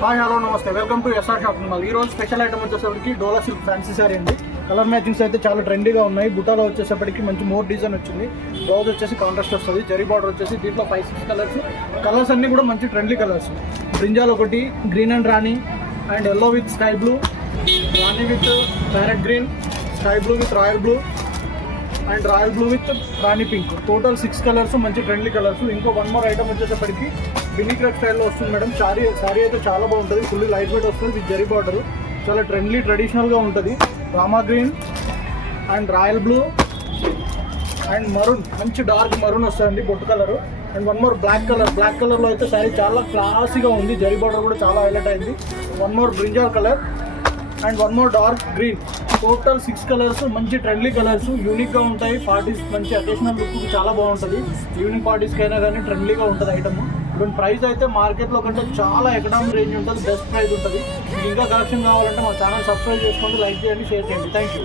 Hi hello నమస్తే, welcome to SR shopping mall. ఈ రోజు స్పెషల్ ఐటమ్ వచ్చేసరికి డోలా సిల్క్ ఫ్యాన్సీ సారీ అండి. కలర్ మ్యాచింగ్స్ అయితే చాలా ట్రెండీగా ఉన్నాయి. బుటాలో వచ్చేసరికి మంచి మోర్ డిజైన్ వచ్చింది. బ్లౌజ్ వచ్చేసి కాంట్రాస్ట్ వస్తుంది. జరీ బార్డర్ వచ్చేసి దీంట్లో 5-6 కలర్స్ అన్నీ కూడా మంచి ట్రెండీ కలర్స్. బ్రింజాల్ ఒకటి, green and Rani, and yellow with sky blue, Rani with parrot green, sky blue with royal blue, and royal blue with Rani pink. Total 6 colours, మంచి ట్రెండ్లీ colours. ఇంకో one more item వచ్చేసరికి వినిక్రెక్ స్టైల్లో వస్తుంది madam. Sorry అయితే చాలా బాగుంటుంది. Full light weight వస్తుంది with zari border. చాలా ట్రెండ్లీ ట్రెడిషనల్గా ఉంటుంది. Rama green and royal blue and maroon, మంచి డార్క్ మరూన్ వస్తుందండి బొట్టు colour. And one more black కలర్లో అయితే సారీ చాలా క్లాసీగా ఉంది. జరీ బార్డర్ కూడా చాలా హైలైట్ అయింది. One more brinjal colour and one more dark green. Total 6 colours, మంచి ట్రెండ్లీ కలర్స్, యూనిక్గా ఉంటాయి. పార్టీస్ మంచి అకేషనల్ లుక్ చాలా బాగుంటుంది. ఈవినింగ్ పార్టీస్కి అయినా కానీ ట్రెండ్లీగా ఉంటుంది ఐటమ్. ఇప్పుడు ప్రైస్ అయితే మార్కెట్లో కంటే చాలా ఎకనామిక్ రేంజ్ ఉంటుంది, బెస్ట్ ప్రైస్ ఉంటుంది. మీకు ఇంకా కలెక్షన్ కావాలంటే మా ఛానల్ సబ్స్క్రైబ్ చేసుకోండి, లైక్ చేయండి, షేర్ చేయండి. Thank you.